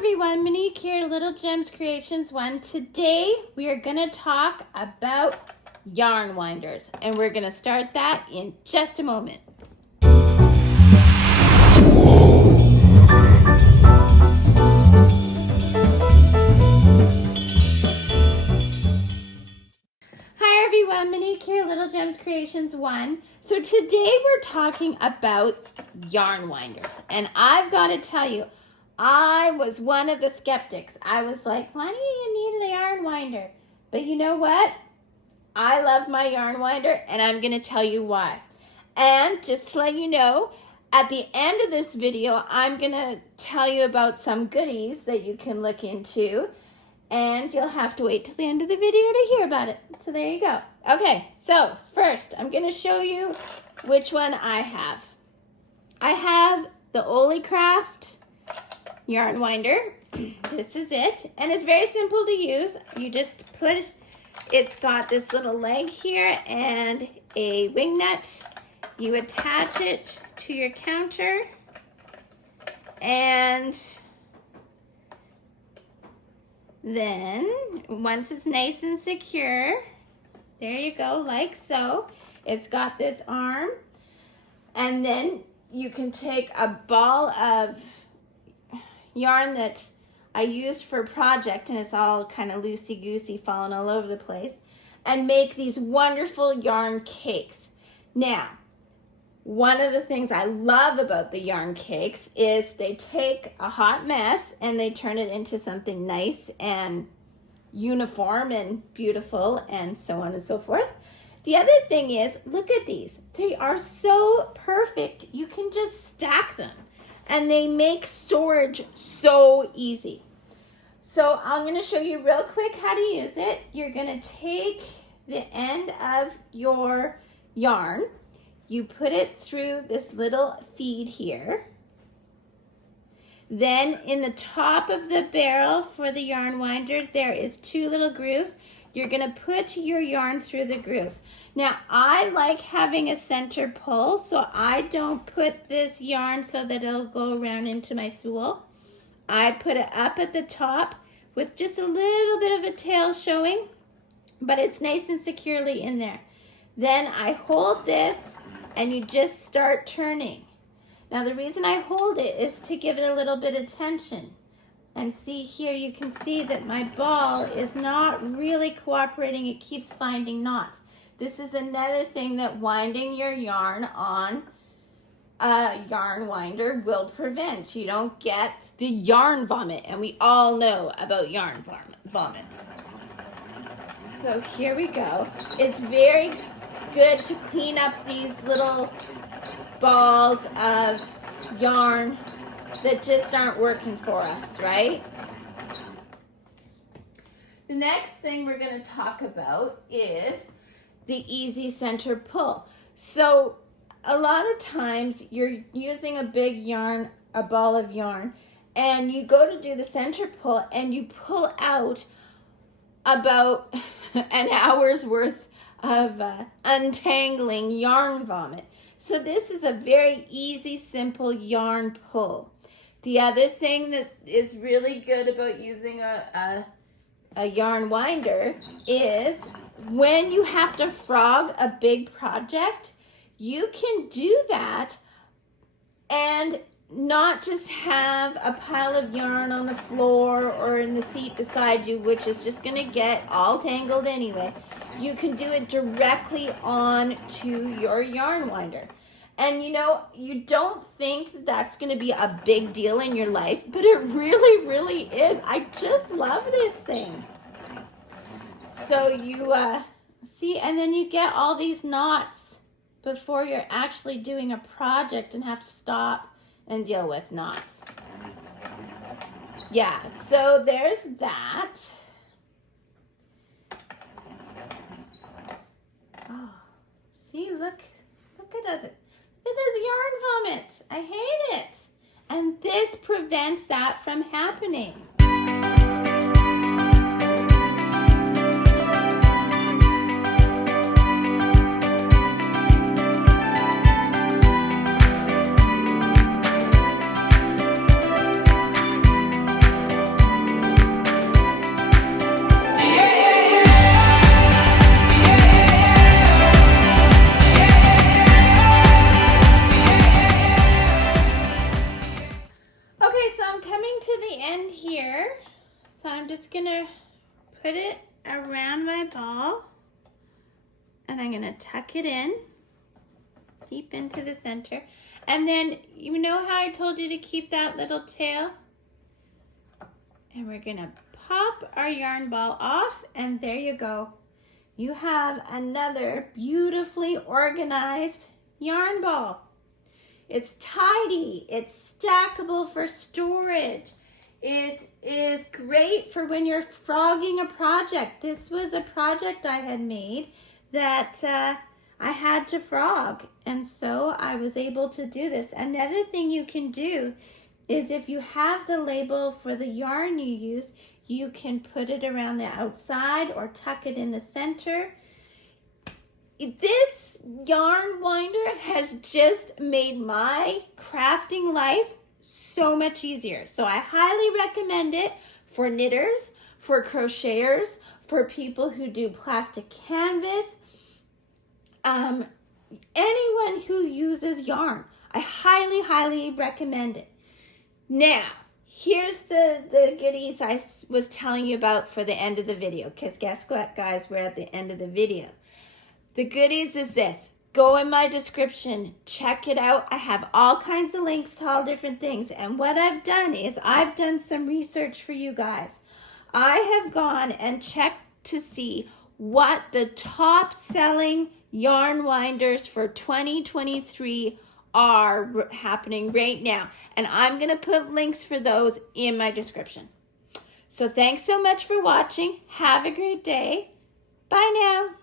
everyone, Monique here, Little Gems Creations 1. Today we are going to talk about yarn winders, and we're going to start that in just a moment. Hi everyone, Monique here, Little Gems Creations 1. So today we're talking about yarn winders, and I've got to tell you, I was one of the skeptics. I was like, why do you need a yarn winder? But you know what? I love my yarn winder, and I'm going to tell you why. And just to let you know, at the end of this video, I'm going to tell you about some goodies that you can look into, and you'll have to wait till the end of the video to hear about it. So there you go. Okay, so first, I'm going to show you which one I have. I have the Olycraft yarn winder. This is it, and it's very simple to use. You just put, it's got this little leg here and a wing nut. You attach it to your counter, and then once it's nice and secure, there you go, like so. It's got this arm, and then you can take a ball of yarn that I used for a project, and it's all kind of loosey-goosey, falling all over the place, and make these wonderful yarn cakes. Now, one of the things I love about the yarn cakes is they take a hot mess and they turn it into something nice and uniform and beautiful, and so on and so forth. The other thing is, look at these. They are so perfect. You can just stack them, and they make storage so easy. So I'm going to show you real quick how to use it. You're going to take the end of your yarn, you put it through this little feed here. Then in the top of the barrel for the yarn winder, there is two little grooves. You're going to put your yarn through the grooves. Now, I like having a center pull, so I don't put this yarn so that it'll go around into my spool. I put it up at the top with just a little bit of a tail showing, but it's nice and securely in there. Then I hold this, and you just start turning. Now, the reason I hold it is to give it a little bit of tension. And see here, you can see that my ball is not really cooperating. It keeps finding knots. This is another thing that winding your yarn on a yarn winder will prevent. You don't get the yarn vomit, and we all know about yarn vomit. So here we go. It's very good to clean up these little balls of yarn that just aren't working for us, right? The next thing we're going to talk about is the easy center pull. So a lot of times you're using a big yarn, a ball of yarn, and you go to do the center pull and you pull out about an hour's worth of untangling yarn vomit. So this is a very easy, simple yarn pull. The other thing that is really good about using a yarn winder is when you have to frog a big project, you can do that and not just have a pile of yarn on the floor or in the seat beside you, which is just going to get all tangled anyway. You can do it directly on to your yarn winder. And you know, you don't think that's going to be a big deal in your life, but it really, really is. I just love this thing. So you see, and then you get all these knots before you're actually doing a project and have to stop and deal with knots. Yeah, so there's that. Oh, see, look at it. Look at this yarn vomit. I hate it. And this prevents that from happening. So I'm just gonna put it around my ball and I'm gonna tuck it in deep into the center. And then, you know how I told you to keep that little tail? And we're gonna pop our yarn ball off, and there you go. You have another beautifully organized yarn ball. It's tidy, it's stackable for storage. It is great for when you're frogging a project. This was a project I had made that I had to frog, and so I was able to do this. Another thing you can do is if you have the label for the yarn you use, you can put it around the outside or tuck it in the center. This yarn winder has just made my crafting life so much easier. So I highly recommend it for knitters, for crocheters, for people who do plastic canvas, anyone who uses yarn. I highly, highly recommend it. Now, here's the goodies I was telling you about for the end of the video, because guess what, guys? We're at the end of the video. The goodies is this. Go in my description, check it out. I have all kinds of links to all different things. And what I've done is I've done some research for you guys. I have gone and checked to see what the top selling yarn winders for 2023 are happening right now. And I'm going to put links for those in my description. So thanks so much for watching. Have a great day. Bye now.